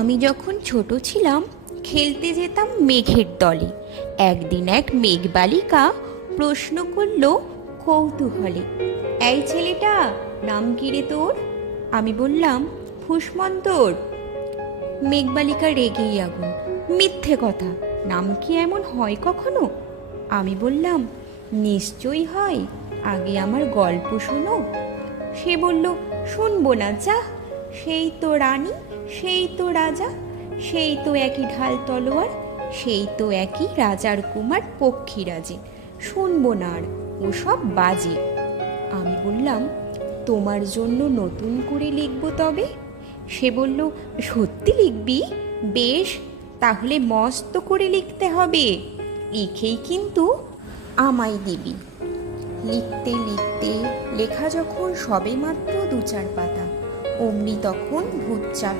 আমি যখন ছোট ছিলাম খেলতে যেতাম মেঘের দলে। একদিন এক মেঘবালিকা প্রশ্ন করল কৌতূহলে, এই ছেলেটা, নাম কি রে তোর? আমি বললাম, ফুসমন্তর। মেঘবালিকা রেগেই আগুন, মিথ্যে কথা, নাম কি এমন হয় কখনো? আমি বললাম, নিশ্চয়ই হয়, আগে আমার গল্প শোনো। সে বলল, শুনবো না, যা, সেই তো রানী, সেই তো রাজা, সেই তো একই ঢাল তলোয়ার, সেই তো একই রাজার কুমার পক্ষীরাজে, শুনবো না আর, ওসব বাজে। আমি বললাম, তোমার জন্য নতুন করে লিখবো তবে। সে বলল, সত্যি লিখবি? বেশ, তাহলে মস্ত করে লিখতে হবে, লিখেই কিন্তু আমায় দিবি। লিখতে লিখতে লেখা যখন সবে মাত্র 2-4 পাতা, অমনি তখন ভূত চাপ